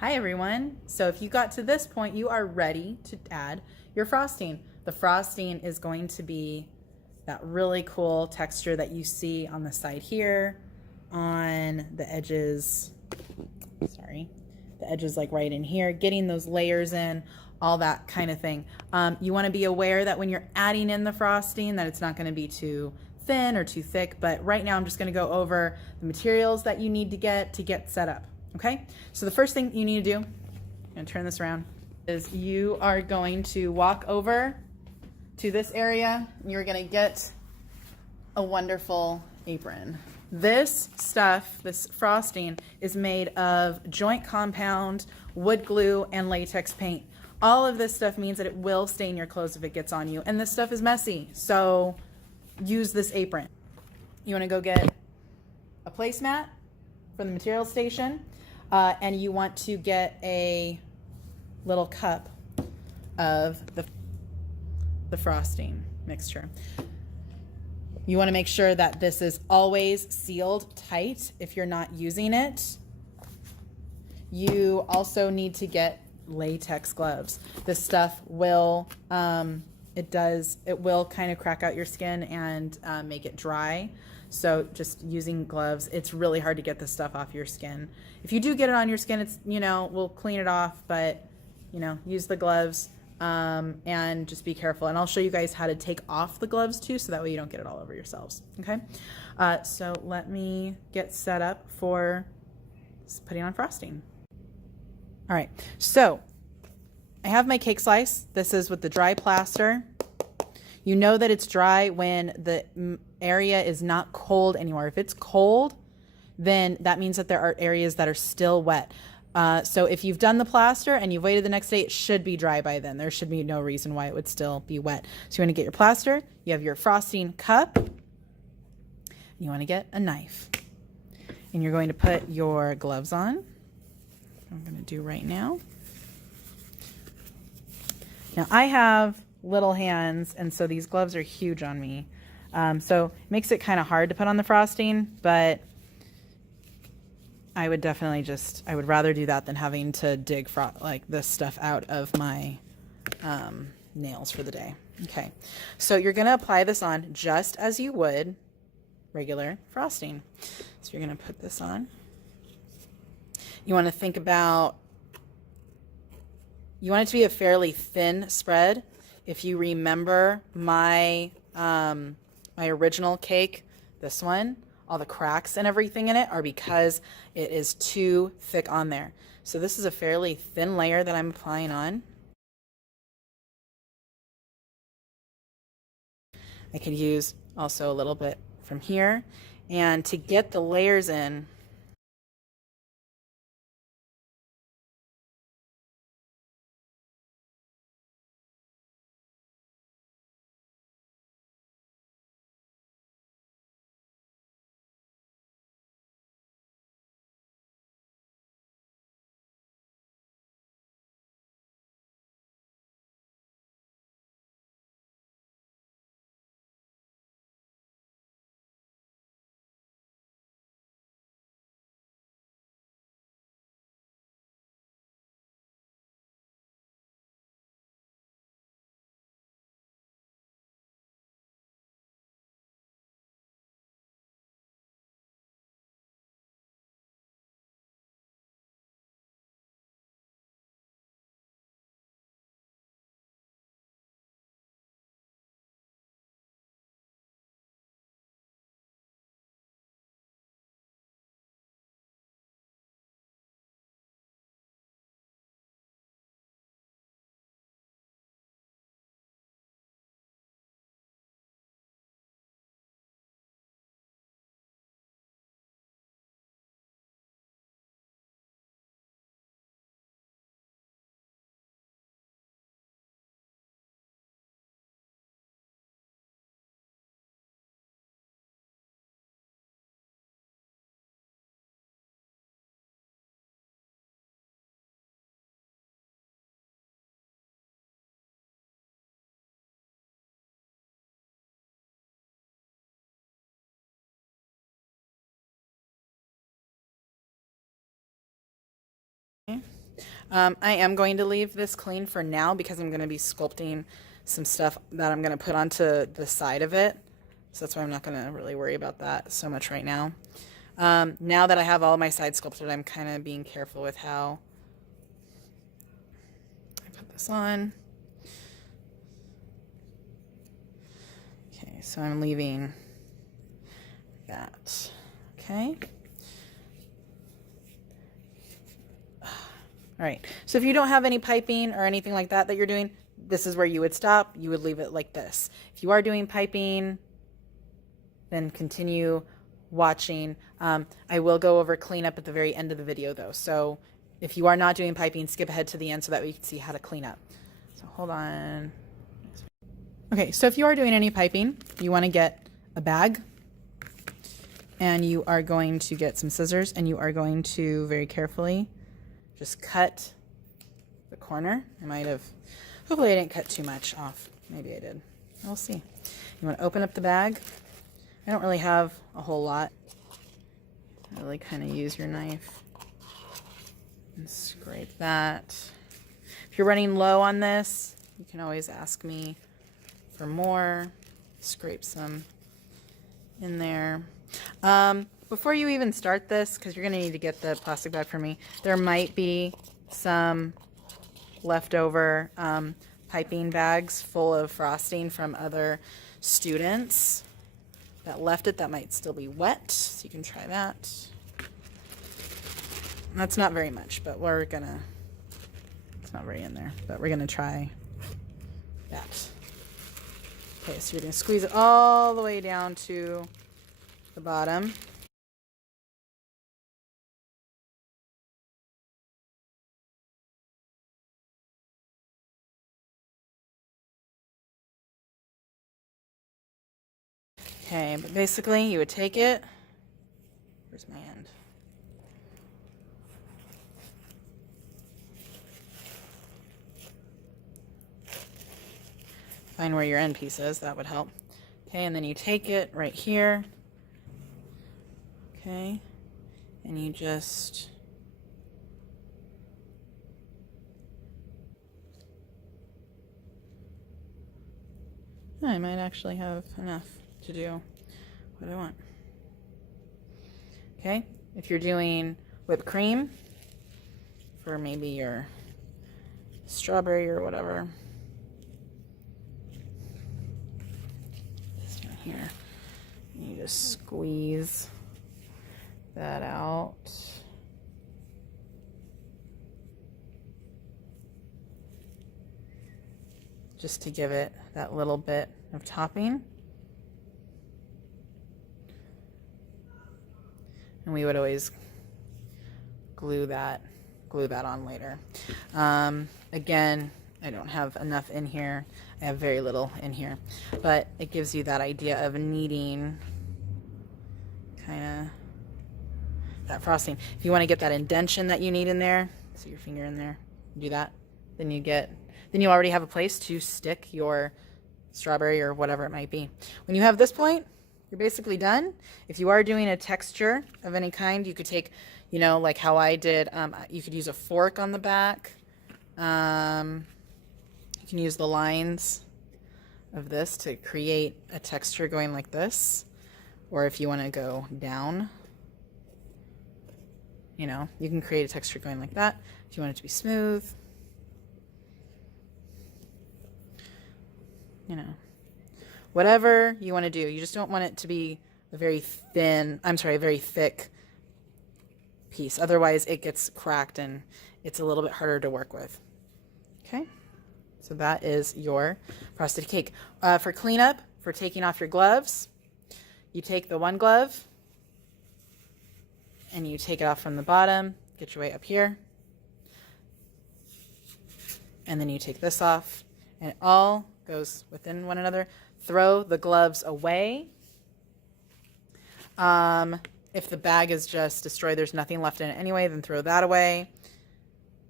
Hi everyone. So if you got to this point, you are ready to add your frosting. The frosting is going to be that really cool texture that you see on the side here, on the edges, the edges like right in here, getting those layers in, all that kind of thing. You want to be aware that when you're adding in the frosting that it's not going to be too thin or too thick, but right now I'm just going to go over the materials that you need to get set up. Okay, so the first thing you need to do, I'm going to turn this around, is you are going to walk over to this area and you're going to get a wonderful apron. This stuff, this frosting, is made of joint compound, wood glue, and latex paint. All of this stuff means that it will stain your clothes if it gets on you, and this stuff is messy, so use this apron. You want to go get a placemat from the material station, and you want to get a little cup of the frosting mixture. You want to make sure that this is always sealed tight if you're not using it. You also need to get latex gloves. This stuff will, it will kind of crack out your skin and make it dry. So just using gloves, it's really hard to get this stuff off your skin. If you do get it on your skin, it's, we'll clean it off, but, use the gloves and just be careful. And I'll show you guys how to take off the gloves too, so that way you don't get it all over yourselves. Okay. So let me get set up for putting on frosting. All right. So I have my cake slice. This is with the dry plaster. You know that it's dry when the area is not cold anymore. If it's cold, then that means that there are areas that are still wet. So if you've done the plaster and you've waited the next day, it should be dry by then. There should be no reason why it would still be wet. So you want to get your plaster, you have your frosting cup, and you want to get a knife. And you're going to put your gloves on. I'm going to do right now. Now I have little hands, and so these gloves are huge on me. So it makes it kind of hard to put on the frosting, but I would definitely I would rather do that than having to dig like this stuff out of my nails for the day. Okay, so you're going to apply this on just as you would regular frosting. So you're going to put this on. You want to think about, you want it to be a fairly thin spread. If you remember my my original cake, this one, all the cracks and everything in it are because it is too thick on there. So this is a fairly thin layer that I'm applying on. I could use also a little bit from here. And to get the layers in, I am going to leave this clean for now because I'm going to be sculpting some stuff that I'm going to put onto the side of it. So that's why I'm not going to really worry about that so much right now. Now that I have all my sides sculpted, I'm kind of being careful with how I put this on. Okay, so I'm leaving that. Okay. All right, so if you don't have any piping or anything like that you're doing, this is where you would stop. You would leave it like this. If you are doing piping, then continue watching. I will go over cleanup at the very end of the video though. So if you are not doing piping, skip ahead to the end so that we can see how to clean up. So hold on. Okay, so if you are doing any piping, you want to get a bag and you are going to get some scissors and you are going to very carefully just cut the corner. Hopefully I didn't cut too much off. Maybe I did. We'll see. You want to open up the bag. I don't really have a whole lot. Really kind of use your knife and scrape that. If you're running low on this, you can always ask me for more. Scrape some in there. Before you even start this, because you're going to need to get the plastic bag for me, there might be some leftover piping bags full of frosting from other students that left it that might still be wet, so you can try that. That's not very much, but it's not very in there, but we're gonna try that. Okay, so you're gonna squeeze it all the way down to the bottom. Okay, but basically you would take it. Where's my end? Find where your end piece is, that would help. Okay, and then you take it right here. Okay, and you just I might actually have enough to do what I want. Okay, if you're doing whipped cream for maybe your strawberry or whatever, this one here, you just squeeze that out. Just to give it that little bit of topping. And we would always glue that on later. Again, I don't have enough in here. I have very little in here, but it gives you that idea of needing kind of that frosting. If you want to get that indentation that you need in there, so your finger in there, do that, then you already have a place to stick your strawberry or whatever it might be. When you have this point, you're basically done. If you are doing a texture of any kind, you could take, like how I did, you could use a fork on the back. You can use the lines of this to create a texture going like this. Or if you want to go down, you can create a texture going like that. If you want it to be smooth, whatever you want to do. You just don't want it to be a very thick piece. Otherwise it gets cracked and it's a little bit harder to work with. Okay, so that is your frosted cake. For cleanup, for taking off your gloves, you take the one glove and you take it off from the bottom, get your way up here, and then you take this off, and it all goes within one another. Throw the gloves away. If the bag is just destroyed, there's nothing left in it anyway, then throw that away.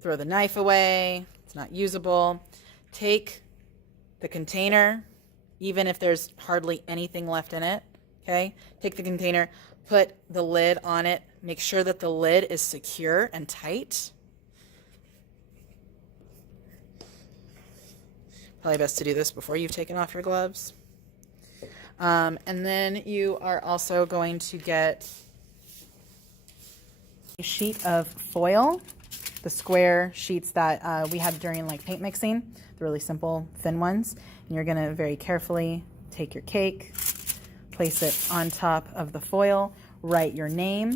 Throw the knife away. It's not usable. Take the container, even if there's hardly anything left in it. Okay? Take the container, put the lid on it. Make sure that the lid is secure and tight. Probably best to do this before you've taken off your gloves. And then you are also going to get a sheet of foil, the square sheets that we had during like paint mixing, the really simple thin ones. And you're going to very carefully take your cake, place it on top of the foil, write your name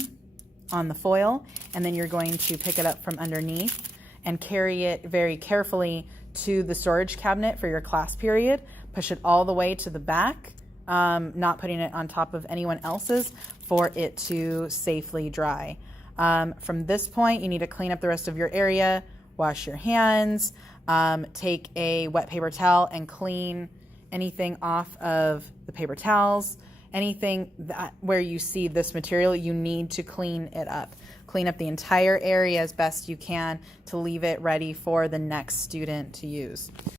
on the foil, and then you're going to pick it up from underneath and carry it very carefully to the storage cabinet for your class period. Push it all the way to the back, not putting it on top of anyone else's, for it to safely dry. From this point, you need to clean up the rest of your area, wash your hands, take a wet paper towel and clean anything off of the paper towels. Anything that where you see this material, you need to clean it up. Clean up the entire area as best you can to leave it ready for the next student to use.